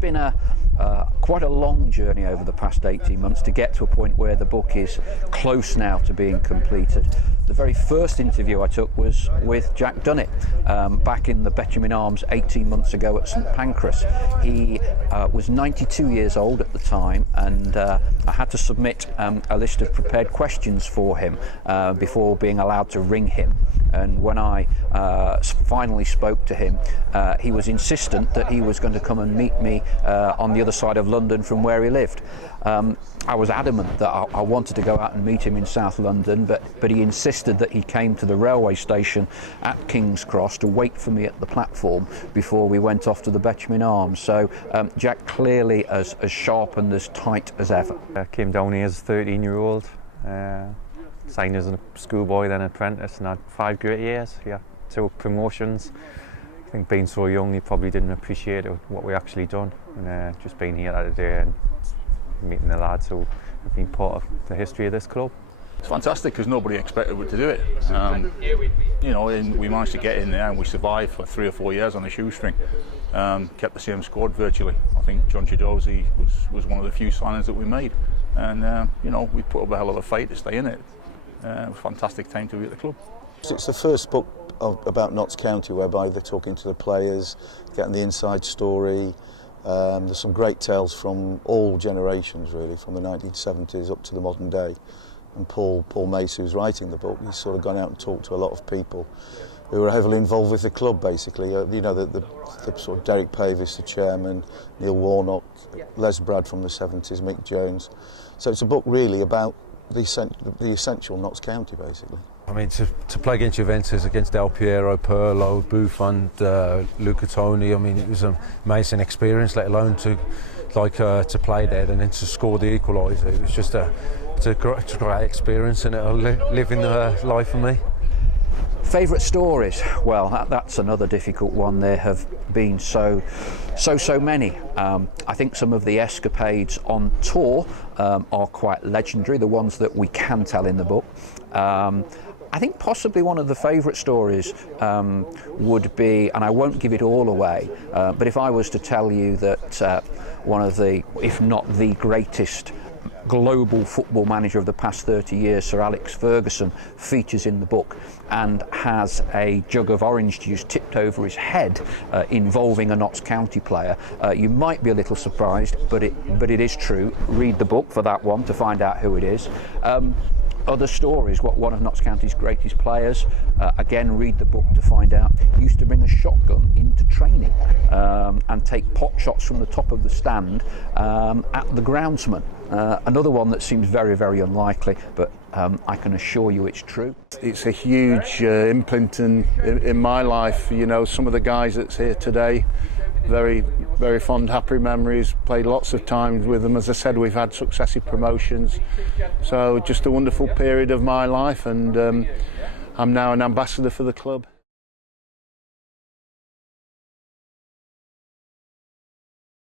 been quite a long journey over the past 18 months to get to a point where the book is close now to being completed. The very first interview I took was with Jack Dunnett back in the Benjamin Arms 18 months ago at St Pancras. He was 92 years old at the time, and I had to submit a list of prepared questions for him before being allowed to ring him. And when I finally spoke to him, he was insistent that he was going to come and meet me on the other side of London from where he lived. I was adamant that I wanted to go out and meet him in South London, but he insisted that he came to the railway station at King's Cross to wait for me at the platform before we went off to the Benjamin Arms. So Jack clearly as sharp and as tight as ever. I came down here as a 13-year-old. Signed as a schoolboy, then apprentice, and had 5 great years. Yeah, 2 promotions. I think being so young, you probably didn't appreciate what we actually done. And just being here today and meeting the lads who have been part of the history of this club. It's fantastic because nobody expected us to do it. You know, we managed to get in there and we survived for 3 or 4 years on a shoestring. Kept the same squad virtually. I think John Chidozie was one of the few signings that we made, and you know, we put up a hell of a fight to stay in it. It was a fantastic time to be at the club. It's the first book about Notts County whereby they're talking to the players, getting the inside story. There's some great tales from all generations really, from the 1970s up to the modern day. And Paul Mace, who's writing the book, he's sort of gone out and talked to a lot of people who were heavily involved with the club basically. You know, the sort of Derek Pavis, the chairman, Neil Warnock, Les Brad from the 70s, Mick Jones. So it's a book really about the essential Notts County basically. I mean, to play against Juventus, against Del Piero, Pirlo, Buffon, Luca Toni, I mean, it was an amazing experience, let alone to play there and then to score the equaliser. It was just a great experience, and it'll live in life for me. Favourite stories? Well, that's another difficult one. There have been so many. I think some of the escapades on tour are quite legendary, the ones that we can tell in the book. I think possibly one of the favourite stories would be, and I won't give it all away, but if I was to tell you that one of the, if not the greatest global football manager of the past 30 years, Sir Alex Ferguson, features in the book and has a jug of orange juice tipped over his head involving a Notts County player, you might be a little surprised, but it is true. Read the book for that one to find out who it is. Other stories, one of Notts County's greatest players, again read the book to find out, used to bring a shotgun into training and take pot shots from the top of the stand at the groundsman. Another one that seems very, very unlikely, but I can assure you it's true. It's a huge imprint in my life. You know, some of the guys that's here today, very, very fond, happy memories. Played lots of times with them. As I said, we've had successive promotions. So just a wonderful period of my life, and I'm now an ambassador for the club.